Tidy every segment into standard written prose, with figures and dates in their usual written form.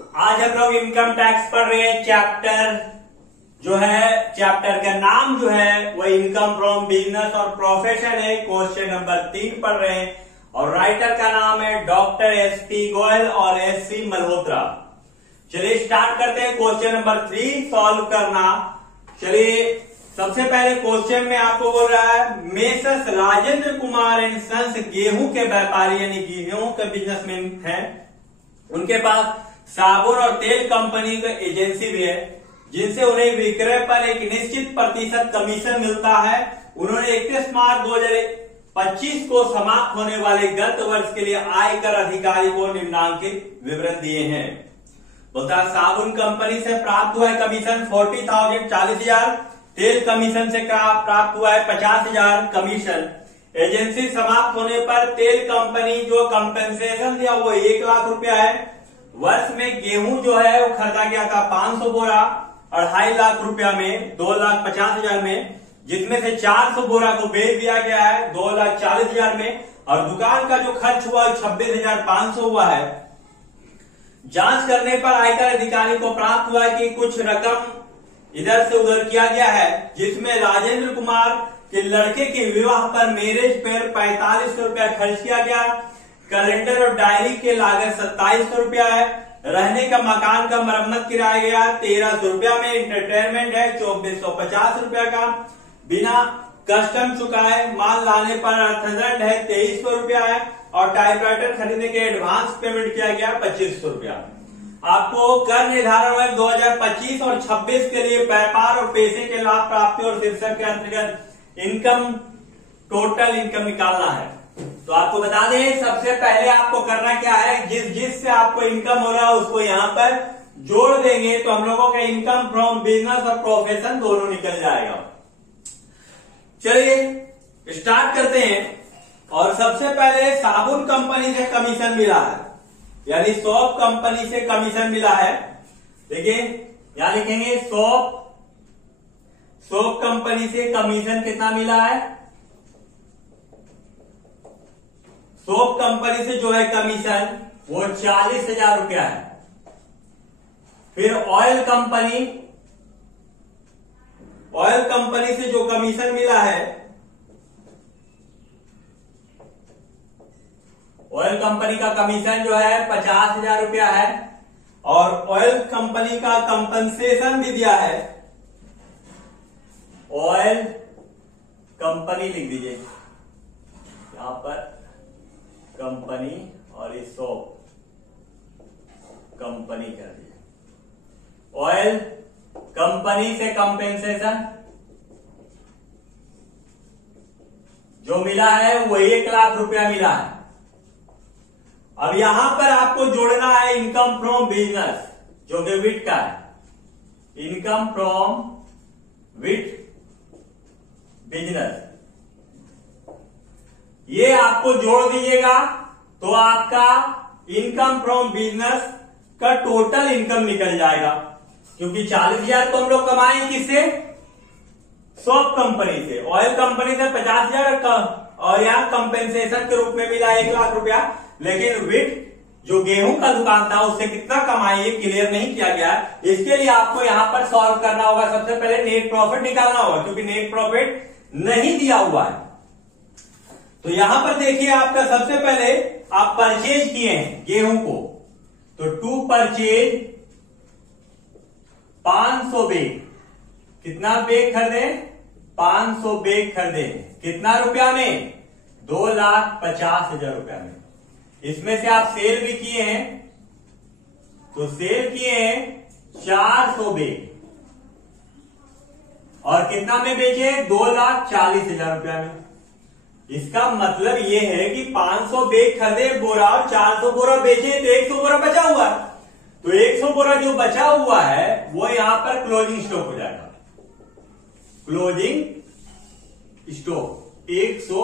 आज हम लोग इनकम टैक्स पढ़ रहे हैं। चैप्टर का नाम जो है वो इनकम फ्रॉम बिजनेस और प्रोफेशन है। क्वेश्चन नंबर 3 पढ़ रहे हैं और राइटर का नाम है डॉक्टर एसपी गोयल और एससी मल्होत्रा। चलिए स्टार्ट करते हैं क्वेश्चन नंबर 3 सॉल्व करना। चलिए सबसे पहले क्वेश्चन में आपको बोल रहा है messrs Rajendra Kumar and sons गेहूं के व्यापारी यानी गेहूं के बिजनेसमैन हैं। उनके पास साबुन और तेल कंपनी का एजेंसी भी है जिनसे उन्हें विक्रय पर एक निश्चित प्रतिशत कमीशन मिलता है। उन्होंने 31 मार्च 2025 को समाप्त होने वाले गत वर्ष के लिए आयकर अधिकारी को निम्नांकित विवरण दिए हैं। बोलता साबुन कंपनी से प्राप्त हुआ है कमीशन 40,000 40,000, तेल कमीशन से प्राप्त हुआ है 50,000 कमीशन। एजेंसी समाप्त होने पर तेल कंपनी जो कंपेंसेशन दिया वो 1 लाख रुपया है। वर्ष में गेहूं जो है वो खरीदा गया था 500 बोरा 2.5 लाख रुपया में 2,50,000 में, जिसमें से 400 बोरा को बेच दिया गया है 2,40,000 में और दुकान का जो खर्च हुआ 26,500 हुआ है। जांच करने पर आयकर अधिकारी को प्राप्त हुआ कि कुछ रकम इधर से उधर किया गया है, जिसमें राजेंद्र कुमार के लड़के के विवाह पर मैरिज पर 4500 रुपया खर्च किया गया। कैलेंडर और डायरी के लागत 2700 रुपया है। रहने का मकान का मरम्मत किराया गया 1300 रुपया में। एंटरटेनमेंट है 2450 रुपया का। बिना कस्टम चुकाए माल लाने पर अर्थदंड है 2300 रुपया है और टाइपराइटर खरीदने के एडवांस पेमेंट किया गया 2500 रुपया। आपको कर निर्धारण है 2025 और 26 के लिए व्यापार और पेशे के लाभ प्राप्ति और शीर्षक के अंतर्गत इनकम टोटल इनकम निकालना है। तो आपको बता दें सबसे पहले आपको करना क्या है, जिस से आपको इनकम हो रहा है उसको यहाँ पर जोड़ देंगे तो हम लोगों का इनकम फ्रॉम बिजनेस और प्रोफेशन दोनों निकल जाएगा। चलिए स्टार्ट करते हैं। और सबसे पहले साबुन कंपनी से कमीशन मिला है यानी सोप कंपनी से कमीशन मिला है। देखिए यहां लिखेंगे सोप कंपनी से कमीशन कितना मिला है। सोप कंपनी से जो है कमीशन वो 40,000 रुपया है। फिर ऑयल कंपनी से जो कमीशन मिला है, ऑयल कंपनी का कमीशन जो है 50,000 रुपया है और ऑयल कंपनी का कंपनसेशन भी दिया है। ऑयल कंपनी लिख दीजिए यहां पर कंपनी और इस सोप कंपनी कर दीजिए। ऑयल कंपनी से कंपेंसेशन जो मिला है वो 1 लाख रुपया मिला है। अब यहां पर आपको जोड़ना है इनकम फ्रॉम बिजनेस जो कि विट का है। इनकम फ्रॉम विट बिजनेस ये आपको जोड़ दीजिएगा तो आपका इनकम फ्रॉम बिजनेस का टोटल इनकम निकल जाएगा। क्योंकि 40,000 तो हम लोग कमाए किससे, सोप कंपनी से। ऑयल कंपनी से 50,000 और यहाँ कंपेंसेशन के रूप में मिला 1 लाख रुपया। लेकिन विट जो गेहूं का दुकान था उससे कितना कमाए ये क्लियर नहीं किया गया। इसके लिए आपको यहां पर सॉल्व करना होगा। सबसे पहले नेट प्रॉफिट निकालना होगा क्योंकि नेट प्रॉफिट नहीं दिया हुआ है। तो यहां पर देखिए आपका सबसे पहले आप परचेज किए हैं गेहूं को, तो टू परचेज 500 बैग। कितना बैग खरीदे, 500 बैग खरीदे। कितना रुपया में, 2,50,000 रुपया में। इसमें से आप सेल भी किए हैं तो सेल किए हैं 400 बैग और कितना में बेचे, 2,40,000 रुपया में। इसका मतलब ये है कि 500 बैग खरीदे बोरा और 400 बोरा बेचे तो 100 बोरा बचा हुआ है। तो 100 बोरा जो बचा हुआ है वो यहां पर क्लोजिंग स्टॉक हो जाएगा। Closing stock 100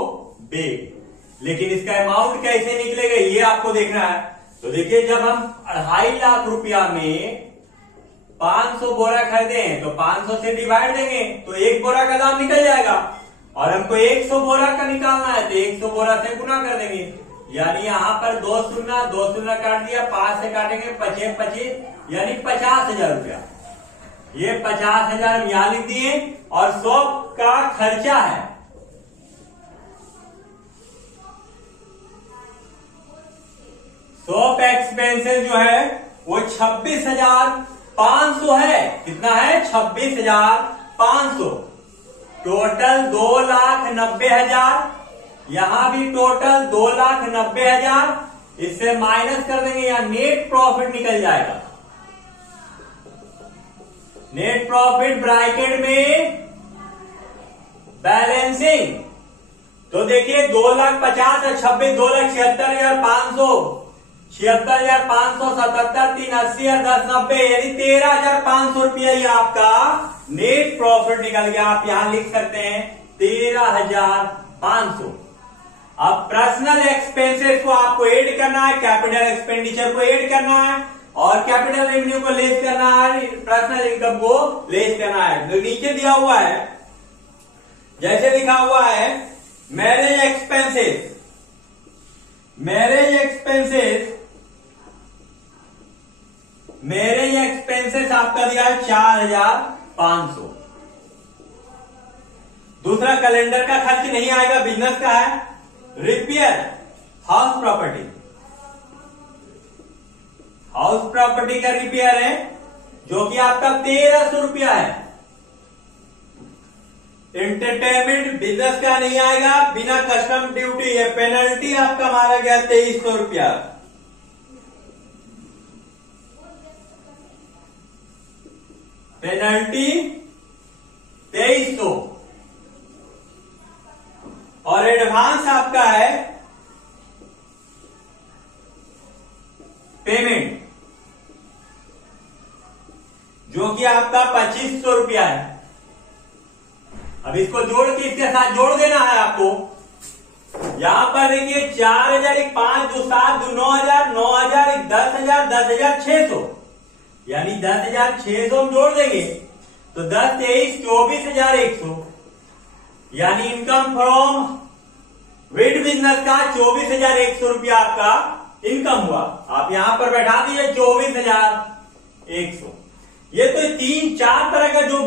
bag. लेकिन इसका अमाउंट कैसे निकलेगा ये आपको देखना है। तो देखिए जब हम 2.5 लाख रुपया में 500 बोरा खरीदे हैं तो 500 से डिवाइड देंगे तो 1 बोरा का दाम निकल जाएगा और हमको 100 बोरा का निकालना है तो 100 बोरा से गुना कर देंगे यानी यहाँ पर 2 शून्य काट दिया, 5 से काटेंगे 25 25 यानी 50,000 रुपया। ये 50,000 हम यहां लिख दिए और शॉप का खर्चा है शॉप एक्सपेंसेस जो है वो 26,500 है। कितना है? 26,500। टोटल 2,90,000। यहां भी टोटल 2,90,000। इससे माइनस कर देंगे या नेट प्रॉफिट निकल जाएगा। नेट प्रॉफिट ब्रैकेट में बैलेंसिंग। तो देखिए 2,50,000 और 26 2,76,500 76,500 77 3 80 और 10 90 यानी 13,500 रुपया ये आपका नेट प्रॉफिट निकल गया। आप यहां लिख सकते हैं 13,500। अब पर्सनल एक्सपेंसेस को आपको ऐड करना है, कैपिटल एक्सपेंडिचर को ऐड करना है और कैपिटल रेवेन्यू को लेस करना है, पर्सनल इनकम को लेस करना है। तो नीचे दिया हुआ है, जैसे लिखा हुआ है मैरेज एक्सपेंसेस। मैरेज एक्सपेंसेस आपका दिया है 4,500। दूसरा कैलेंडर का खर्च नहीं आएगा, बिजनेस का है। रिपेयर हाउस प्रॉपर्टी का रिपेयर है जो कि आपका 1,300 रुपया है। एंटरटेनमेंट बिजनेस का नहीं आएगा, बिना कस्टम ड्यूटी है। पेनल्टी आपका मारा गया 2,300 रुपया। पेनल्टी 2,300 और एडवांस आपका है पेमेंट जो कि आपका 2,500 रुपया है। अब इसको जोड़ के इसके साथ जोड़ देना है आपको। यहां पर देखिए 4,000 1 5 2 7 2 9,000 9,000 1 10,000 10,600 यानी 10,600 हम जोड़ देंगे तो 10 23 24,100 यानी इनकम फ्रॉम वेट बिजनेस का 24,100 रुपया आपका इनकम हुआ। आप यहां पर बैठा दीजिए 24,100। ये तो तीन तरह का जो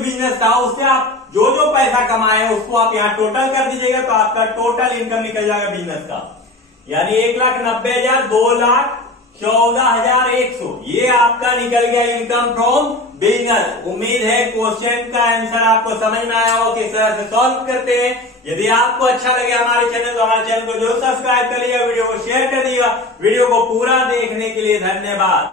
बिजनेस था उससे आप जो पैसा कमाए उसको आप यहाँ टोटल कर दीजिएगा तो आपका टोटल इनकम निकल जाएगा बिजनेस का। यानी 1,90,000 2,14,100 ये आपका निकल गया इनकम फ्रॉम बिजनेस। उम्मीद है क्वेश्चन का आंसर आपको समझ में आया हो किस तरह से सॉल्व करते हैं। यदि आपको अच्छा लगे हमारे चैनल तो हमारे चैनल को जरूर सब्सक्राइब कर लीजिएगा, वीडियो को शेयर कर दीजिएगा। वीडियो को पूरा देखने के लिए धन्यवाद।